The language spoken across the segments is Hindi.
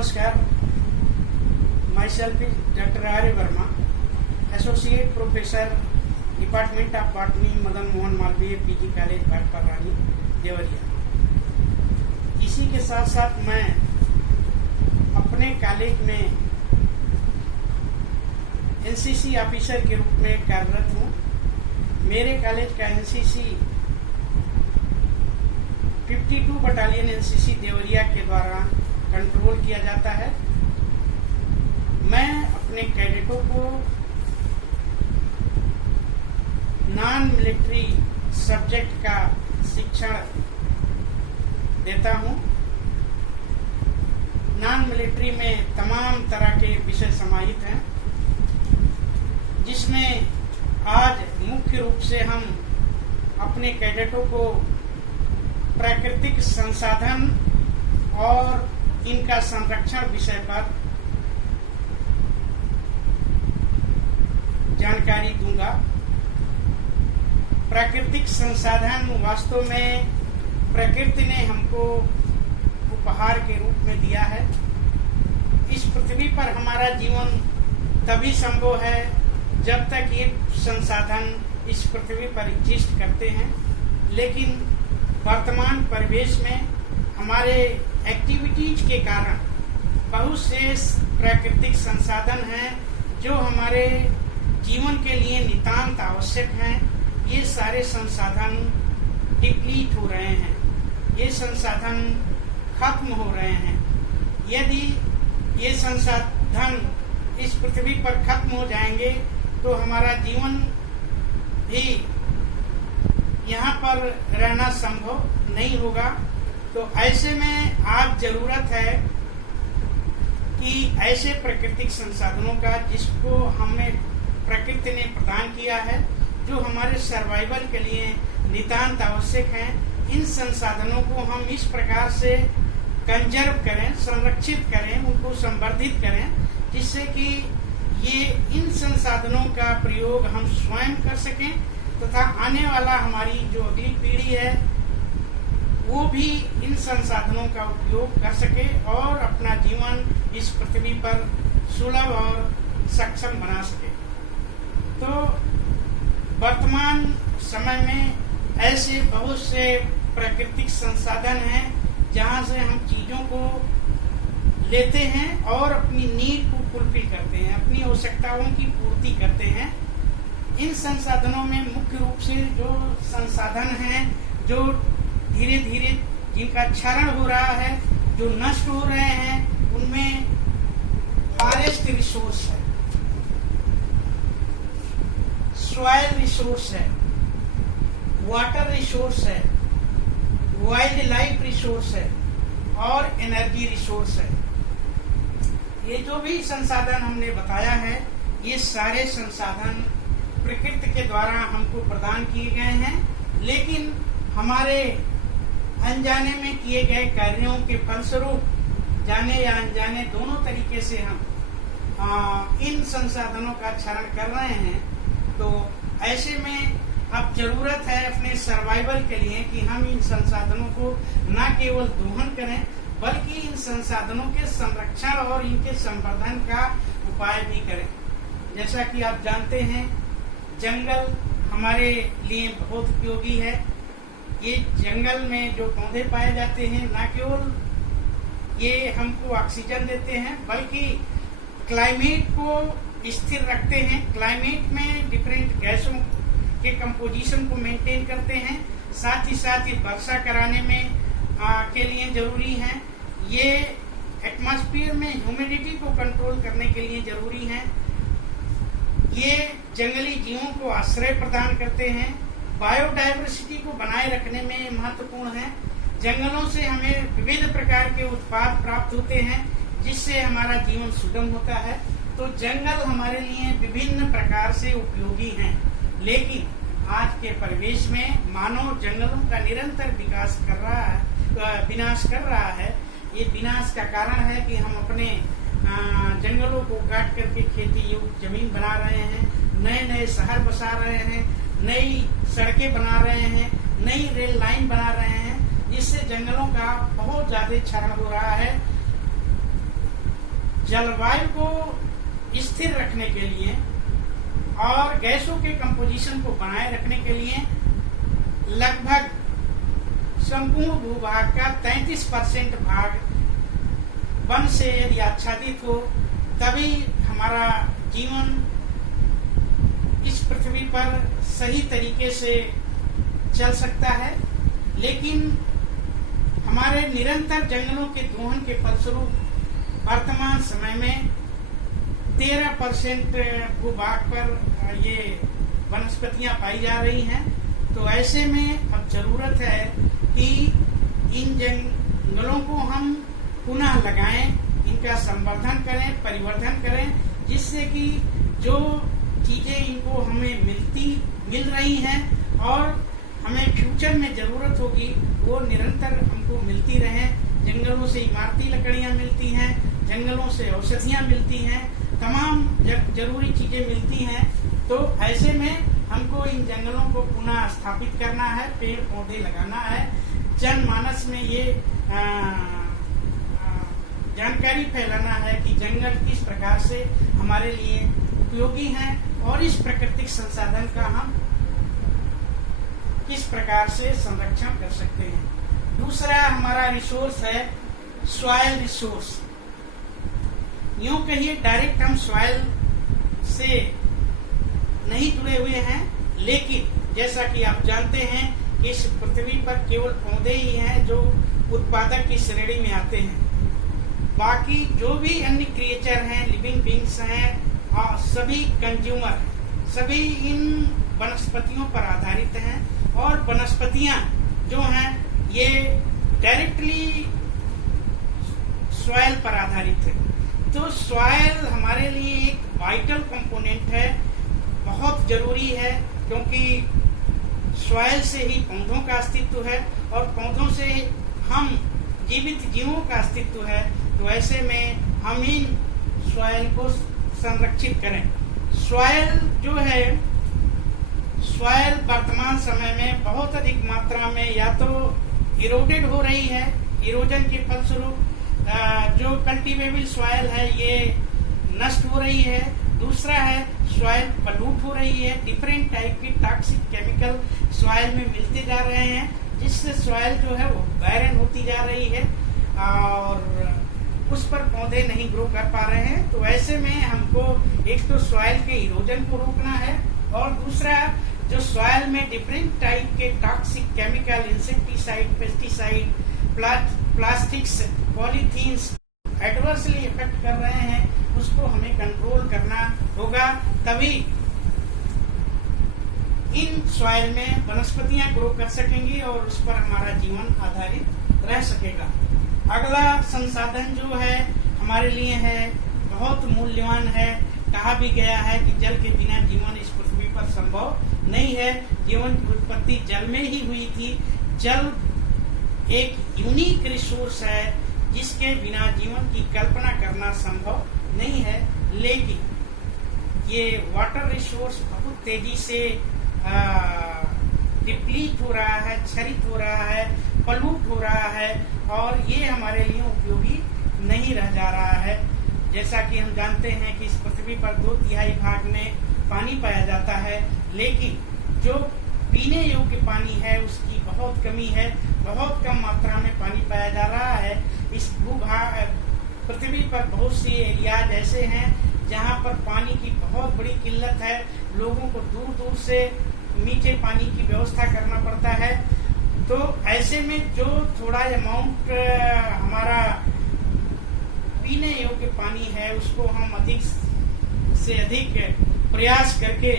नमस्कार, myself is doctor Arya Verma, associate professor department of botany, Madan Mohan Malaviya PG college Bhatparani Deoria. इसी के साथ साथ मैं अपने कॉलेज में एनसीसी ऑफिसर के रूप में कार्यरत हूँ। मेरे कॉलेज का एनसीसी 52 बटालियन एनसीसी देवरिया के द्वारा कंट्रोल किया जाता है। मैं अपने कैडेटों को नॉन मिलिट्री सब्जेक्ट का शिक्षण देता हूँ। नॉन मिलिट्री में तमाम तरह के विषय समाहित हैं, जिसमें आज मुख्य रूप से हम अपने कैडेटों को प्राकृतिक संसाधन और इनका संरक्षण विषय पर जानकारी दूंगा। प्राकृतिक संसाधन वास्तव में प्रकृति ने हमको उपहार के रूप में दिया है। इस पृथ्वी पर हमारा जीवन तभी संभव है जब तक ये संसाधन इस पृथ्वी पर एग्जिस्ट करते हैं, लेकिन वर्तमान परिवेश में हमारे एक्टिविटीज के कारण बहुत से प्राकृतिक संसाधन हैं जो हमारे जीवन के लिए नितांत आवश्यक हैं। ये सारे संसाधन डिप्लीट हो रहे हैं, ये संसाधन खत्म हो रहे हैं। यदि ये संसाधन इस पृथ्वी पर खत्म हो जाएंगे तो हमारा जीवन भी यहाँ पर रहना संभव नहीं होगा। तो ऐसे में आज जरूरत है कि ऐसे प्राकृतिक संसाधनों का जिसको हमें प्रकृति ने प्रदान किया है, जो हमारे सर्वाइवल के लिए नितांत आवश्यक हैं, इन संसाधनों को हम इस प्रकार से कंजर्व करें, संरक्षित करें, उनको संवर्धित करें, जिससे कि ये इन संसाधनों का प्रयोग हम स्वयं कर सकें तथा आने वाला हमारी जो अगली पीढ़ी है वो भी इन संसाधनों का उपयोग कर सके और अपना जीवन इस पृथ्वी पर सुलभ और सक्षम बना सके। तो वर्तमान समय में ऐसे बहुत से प्राकृतिक संसाधन हैं जहाँ से हम चीजों को लेते हैं और अपनी नीड को फुलफिल करते हैं, अपनी आवश्यकताओं की पूर्ति करते हैं। इन संसाधनों में मुख्य रूप से जो संसाधन हैं, जो धीरे धीरे जिनका क्षरण हो रहा है, जो नष्ट हो रहे हैं, उनमें फॉरेस्ट रिसोर्स है, सॉइल रिसोर्स है, वाटर रिसोर्स है, वाइल्ड लाइफ रिसोर्स है और एनर्जी रिसोर्स है। ये जो भी संसाधन हमने बताया है, ये सारे संसाधन प्रकृति के द्वारा हमको प्रदान किए गए हैं, लेकिन हमारे अनजाने में किए गए कार्यों के फलस्वरूप, जाने या अनजाने दोनों तरीके से हम इन संसाधनों का क्षरण कर रहे हैं। तो ऐसे में अब जरूरत है अपने सर्वाइवल के लिए कि हम इन संसाधनों को न केवल दोहन करें, बल्कि इन संसाधनों के संरक्षण और इनके संवर्धन का उपाय भी करें। जैसा कि आप जानते हैं, जंगल हमारे लिए बहुत उपयोगी है। ये जंगल में जो पौधे पाए जाते हैं, न केवल ये हमको ऑक्सीजन देते हैं, बल्कि क्लाइमेट को स्थिर रखते हैं। क्लाइमेट में डिफरेंट गैसों के कंपोजिशन को मेंटेन करते हैं, साथ ही साथ ये वर्षा कराने में के लिए जरूरी है। ये एटमॉस्फेयर में ह्यूमिडिटी को कंट्रोल करने के लिए जरूरी है। ये जंगली जीवों को आश्रय प्रदान करते हैं, बायोडायवर्सिटी को बनाए रखने में महत्वपूर्ण है। जंगलों से हमें विविध प्रकार के उत्पाद प्राप्त होते हैं, जिससे हमारा जीवन सुगम होता है। तो जंगल हमारे लिए विभिन्न प्रकार से उपयोगी हैं, लेकिन आज के परिवेश में मानव जंगलों का निरंतर विनाश कर रहा है। ये विनाश का कारण है कि हम अपने जंगलों को काट करके खेती योग्य जमीन बना रहे हैं, नए नए शहर बसा रहे हैं, नई सड़कें बना रहे हैं, नई रेल लाइन बना रहे हैं, जिससे जंगलों का बहुत ज्यादा क्षरण हो रहा है। जलवायु को स्थिर रखने के लिए और गैसों के कंपोजिशन को बनाए रखने के लिए लगभग संपूर्ण भूभाग का 33% भाग वन से यदि आच्छादित हो तभी हमारा जीवन इस पृथ्वी पर सही तरीके से चल सकता है। लेकिन हमारे निरंतर जंगलों के दोहन के फलस्वरूप वर्तमान समय में 13% भूभाग पर ये वनस्पतियां पाई जा रही हैं। तो ऐसे में अब जरूरत है कि इन जंगलों को हम पुनः लगाएं, इनका संवर्धन करें, परिवर्धन करें, जिससे कि जो चीजें इनको हमें मिल रही हैं और हमें फ्यूचर में जरूरत होगी वो निरंतर हमको मिलती रहे। जंगलों से इमारती लकड़ियां मिलती हैं, जंगलों से औषधियां मिलती हैं, तमाम जरूरी चीजें मिलती हैं। तो ऐसे में हमको इन जंगलों को पुनः स्थापित करना है, पेड़ पौधे लगाना है, जनमानस में ये जानकारी फैलाना है कि जंगल किस प्रकार से हमारे लिए उपयोगी हैं और इस प्राकृतिक संसाधन का हम किस प्रकार से संरक्षण कर सकते हैं। दूसरा हमारा रिसोर्स है सॉइल रिसोर्स। यूं कहिए डायरेक्ट हम सॉइल से नहीं जुड़े हुए हैं, लेकिन जैसा कि आप जानते हैं कि इस पृथ्वी पर केवल पौधे ही हैं जो उत्पादक की श्रेणी में आते हैं। बाकी जो भी अन्य क्रिएचर हैं, लिविंग बींग्स हैं, सभी कंज्यूमर, सभी इन वनस्पतियों पर आधारित हैं और वनस्पतियां जो हैं ये डायरेक्टली सॉइल पर आधारित है। तो सॉइल हमारे लिए एक वाइटल कंपोनेंट है, बहुत जरूरी है, क्योंकि सॉइल से ही पौधों का अस्तित्व है और पौधों से हम जीवित जीवों का अस्तित्व है। तो ऐसे में हम इन सॉइल को संरक्षित करें। सॉइल जो है, सॉइल वर्तमान समय में बहुत अधिक मात्रा में या तो इरोडेड हो रही है, इरोजन के फलस्वरूप जो कल्टीवेबल सॉइल है ये नष्ट हो रही है। दूसरा है सॉइल पलूट हो रही है, डिफरेंट टाइप की टॉक्सिक केमिकल सॉइल में मिलते जा रहे हैं, जिससे सॉइल जो है वो बैरन होती जा रही है और उस पर पौधे नहीं ग्रो कर पा रहे हैं। तो ऐसे में हमको एक तो सॉइल के इरोजन को रोकना है और दूसरा जो सॉइल में डिफरेंट टाइप के toxic chemical, insecticide, pesticide, plastics, polythenes adversely effect कर रहे हैं, उसको हमें कंट्रोल करना होगा। तभी इन सॉइल में वनस्पतियां ग्रो कर सकेंगी और उस पर हमारा जीवन आधारित रह सकेगा। अगला संसाधन जो है हमारे लिए है बहुत मूल्यवान है। कहा भी गया है कि जल के बिना जीवन इस पृथ्वी पर संभव नहीं है। जीवन की उत्पत्ति जल में ही हुई थी। जल एक यूनिक रिसोर्स है जिसके बिना जीवन की कल्पना करना संभव नहीं है। लेकिन ये वाटर रिसोर्स बहुत तेजी से डिप्लीट हो रहा है, क्षरित हो रहा है, पलूट हो रहा है और ये हमारे लिए उपयोगी नहीं रह जा रहा है। जैसा कि हम जानते हैं कि इस पृथ्वी पर 2/3 भाग में पानी पाया जाता है, लेकिन जो पीने योग्य पानी है उसकी बहुत कमी है, बहुत कम मात्रा में पानी पाया जा रहा है। इस भूभाग पृथ्वी पर बहुत सी एरियाज ऐसे हैं जहाँ पर पानी की बहुत बड़ी किल्लत है। लोगों को दूर दूर से मीठे पानी की व्यवस्था करना पड़ता है। तो ऐसे में जो थोड़ा अमाउंट हमारा पीने योग्य पानी है उसको हम अधिक से अधिक प्रयास करके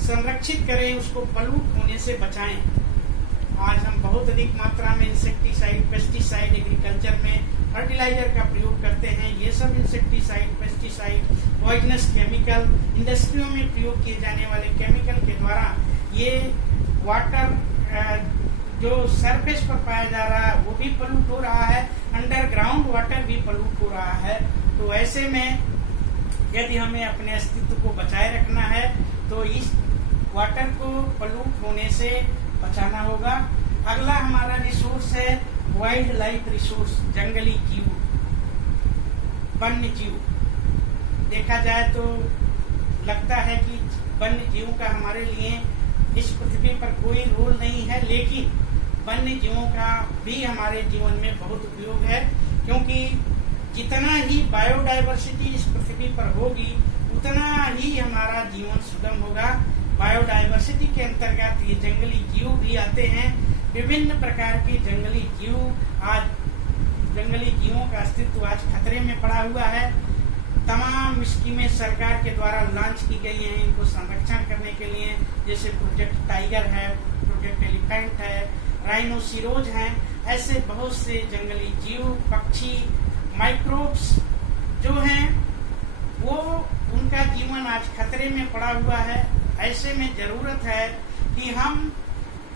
संरक्षित करें, उसको पलूट होने से बचाएं। आज हम बहुत अधिक मात्रा में इंसेक्टिसाइड, पेस्टिसाइड, एग्रीकल्चर में फर्टिलाइजर का प्रयोग करते हैं। ये सब इंसेक्टिसाइड, पेस्टिसाइड, पॉइजनस केमिकल, इंडस्ट्रियों में प्रयोग किए जाने वाले केमिकल के द्वारा ये वाटर जो सरफेस पर पाया जा रहा है वो भी पलूट हो रहा है, अंडरग्राउंड वाटर भी पलूट हो रहा है। तो ऐसे में यदि हमें अपने अस्तित्व को बचाए रखना है तो इस वाटर को पलूट होने से बचाना होगा। अगला हमारा रिसोर्स है वाइल्ड लाइफ रिसोर्स, जंगली जीव। वन्य जीव। देखा जाए तो लगता है कि वन्य जीवों का हमारे लिए इस पृथ्वी पर कोई रोल नहीं है, लेकिन वन्य जीवों का भी हमारे जीवन में बहुत उपयोग है, क्योंकि जितना ही बायोडायवर्सिटी इस पृथ्वी पर होगी उतना ही हमारा जीवन सुगम होगा। बायोडायवर्सिटी के अंतर्गत ये जंगली जीव भी आते हैं। विभिन्न प्रकार के जंगली जीवों का अस्तित्व आज खतरे में पड़ा हुआ है। तमाम स्कीमें सरकार के द्वारा लॉन्च की गई हैं इनको संरक्षण करने के लिए, जैसे प्रोजेक्ट टाइगर है, प्रोजेक्ट एलिफेंट है, राइनोसिरोज हैं। ऐसे बहुत से जंगली जीव, पक्षी, माइक्रोब्स जो हैं वो उनका जीवन आज खतरे में पड़ा हुआ है। ऐसे में जरूरत है कि हम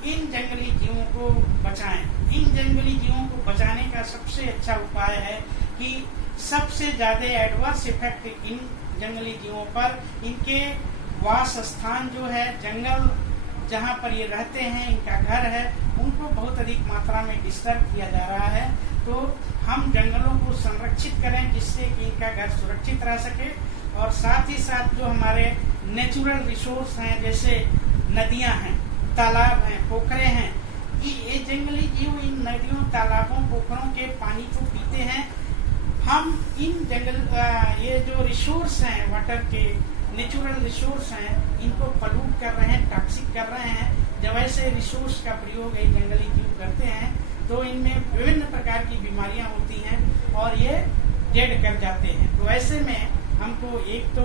इन जंगली जीवों को बचाएं। इन जंगली जीवों को बचाने का सबसे अच्छा उपाय है कि सबसे ज्यादा एडवर्स इफेक्ट इन जंगली जीवों पर इनके वास स्थान जो है, जंगल जहां पर ये रहते हैं, इनका घर है, उनको बहुत अधिक मात्रा में डिस्टर्ब किया जा रहा है। तो हम जंगलों को संरक्षित करें जिससे कि इनका घर सुरक्षित रह सके, और साथ ही साथ जो हमारे नेचुरल रिसोर्स हैं, जैसे नदियां हैं, तालाब हैं, पोखरे हैं, ये जंगली जीव इन नदियों, तालाबों, पोखरों के पानी को पीते हैं। हम इन ये जो रिसोर्स हैं, वाटर के नेचुरल रिसोर्स हैं, इनको पलूट कर रहे हैं, टॉक्सिक कर रहे हैं। जब ऐसे रिसोर्स का प्रयोग ये जंगली जीव करते हैं तो इनमें विभिन्न प्रकार की बीमारियां होती हैं और ये डेड कर जाते हैं। तो ऐसे में हमको एक तो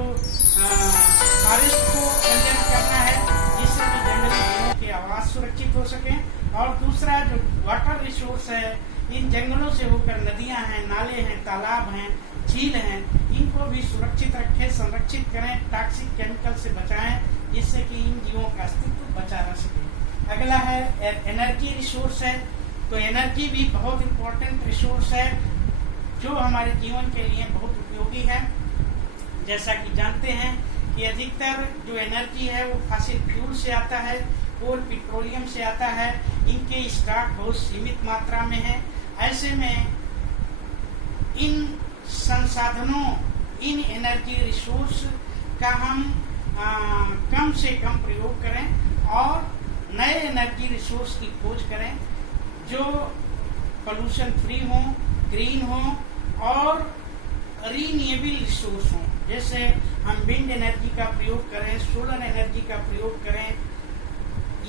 फॉरेस्ट को कंजर्व करना है जिससे कि जंगली जीवों के आवास सुरक्षित हो सके, और दूसरा जो वाटर रिसोर्स है, इन जंगलों से होकर नदियां हैं, नाले हैं, तालाब हैं, झील हैं, इनको भी सुरक्षित रखें, संरक्षित करें, टॉक्सिक केमिकल से बचाएं जिससे कि इन जीवों का अस्तित्व बचा रह सके। अगला है एनर्जी रिसोर्स है। तो एनर्जी भी बहुत इम्पोर्टेंट रिसोर्स है जो हमारे जीवन के लिए बहुत उपयोगी है। जैसा कि जानते हैं कि अधिकतर जो एनर्जी है वो फॉसिल फ्यूल से आता है, कोल, पेट्रोलियम से आता है। इनके स्टॉक बहुत सीमित मात्रा में है। ऐसे में इन संसाधनों, इन एनर्जी रिसोर्स का हम कम से कम प्रयोग करें और नए एनर्जी रिसोर्स की खोज करें जो पोल्यूशन फ्री हो, ग्रीन हो और रीन्यूएबल रिसोर्स हो। जैसे हम विंड एनर्जी का प्रयोग करें, सोलर एनर्जी का प्रयोग करें।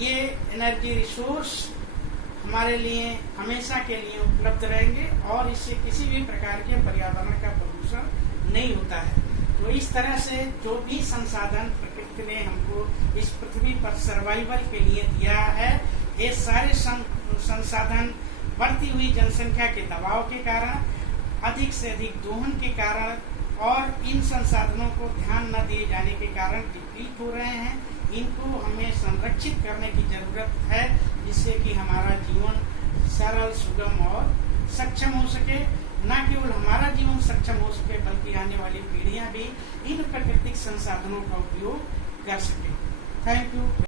ये एनर्जी रिसोर्स हमारे लिए हमेशा के लिए उपलब्ध रहेंगे और इससे किसी भी प्रकार के पर्यावरण का प्रदूषण नहीं होता है। तो इस तरह से जो भी संसाधन प्रकृति ने हमको इस पृथ्वी पर सर्वाइवल के लिए दिया है, ये सारे संसाधन बढ़ती हुई जनसंख्या के दबाव के कारण, अधिक से अधिक दोहन के कारण और इन संसाधनों को ध्यान न दिए जाने के कारण डिप्लीट हो रहे हैं। इनको हमें संरक्षित करने की जरूरत है जिससे कि हमारा जीवन सरल, सुगम और सक्षम हो सके। न केवल हमारा जीवन सक्षम हो सके बल्कि आने वाली पीढ़ियां भी इन प्राकृतिक संसाधनों का उपयोग कर सके। Thank you.